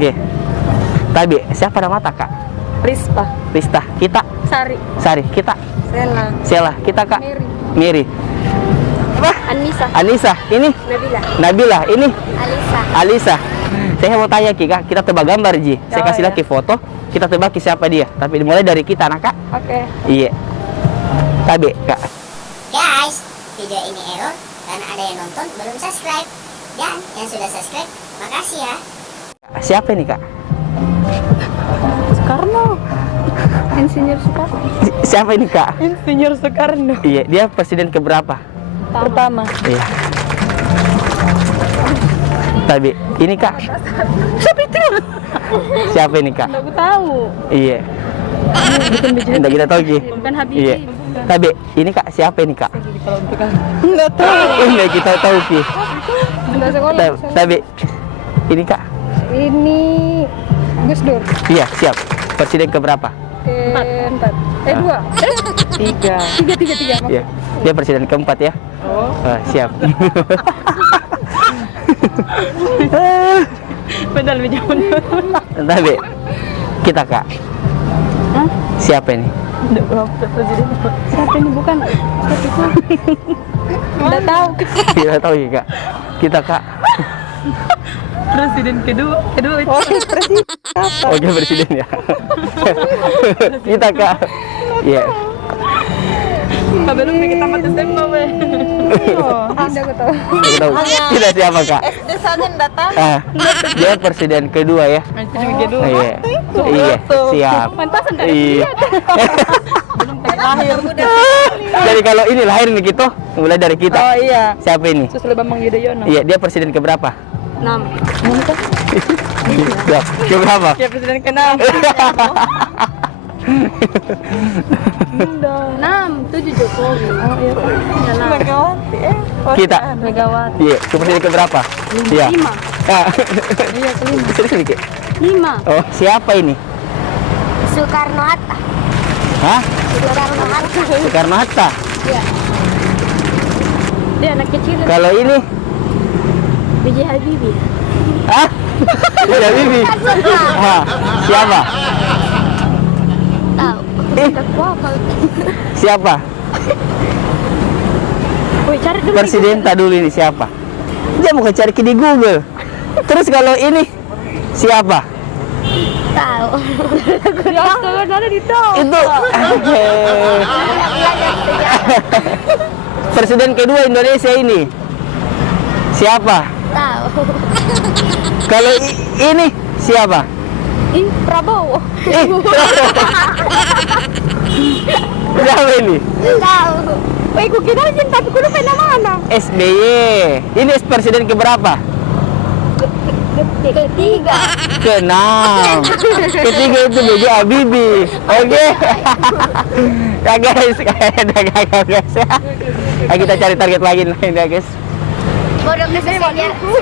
Oke. Tabi, siapa nama Kak? Rispa. Rista, kita. Sari. Sari, kita. Sela. Sela, kita Kak. Mary. Miri. Apa? Anissa. Anissa, ini. Nabila. Nabila, ini. Alisa. Alisa. Saya mau tanya Ki, Kak, kita tebak gambar Ji. Saya Oh, kasih iya. lagi foto, kita tebak siapa dia. Tapi dimulai dari kita, nah Kak. Oke. Iya. Tabi, Kak. Guys, video ini error karena ada yang nonton belum subscribe. Dan yang sudah subscribe, makasih ya. Siapa ini Kak? Soekarno. Insinyur Soekarno. Siapa ini Kak? Insinyur Soekarno. Iya, dia presiden keberapa? Pertama. Iya. Tabi, ini Kak. Siapa itu? Siapa ini Kak? Nggak tahu. Iya. Bukan biji. Enggak kita tahu Ki. Bukan Habibie. Iya. Tabi, ini Kak, siapa ini Kak? Nggak tahu. Enggak kita tahu Ki. Nggak sekolah. Tabi, ini Kak. Ini Gus Dur. Iya, siap. Presiden keberapa? Keempat. Dua. Tiga. Tiga. Iya. Dia presiden keempat ya. Oh. Siap. Padahal lebih jauh. Tabi, kita Kak. Hah? Siapa ini? Presiden. Siapa ini bukan? Siapa itu? Nggak tahu. Kita tahu ya Kak. Kita Kak. Presiden kedua itu. Oh, presiden. Oke presiden ya. Kita Kak. Iya. Belum kita tamat SMA weh. Oh, tidak aku tahu. Kita tahu. Kita siapa Kak? SD sana datang. Dia presiden kedua ya. Presiden kedua. Iya. Iya, siap. Pantasan dari Iya. lahir. Jadi kalau ini lahir nih gitu, mulai dari kita. Oh iya. Siapa ini? Susilo Bambang Yudhoyono. Iya, dia presiden keberapa? 6. Ya, keberapa? Ya presiden ke-6. 7 Jokowi. Oh iya. Megawati. Kita. Megawati. Iya, ke presiden keberapa? Iya. 5. Ah. Iya, kelima. Sini Ki. 5. Oh, siapa ini? Soekarno Hatta. Hah? Soekarno Hatta. Soekarno Hatta. Iya. Dia anak kecil. Kalau ini? B.J. Habibie. Hah? Tidak Bibi. Ah, siapa? Tahu. Siapa? Woi, cari dulu. Presiden dulu ini siapa? Dia mau cari di Google. Terus kalau ini siapa? Tahu. Ya, ada di tahu. Itu presiden kedua Indonesia ini siapa? Tahu. Kalau ini siapa? Ih, Prabowo. Siapa ini? Tahu. Woi, ku kira aja tapi ku lupa nama. SBY. Ini presiden keberapa? Ketiga. Keenam. Ketiga itu B.J. Habibie. Oke. Ya guys, guys. Kita cari target lagi ya guys. Bodoh kesini.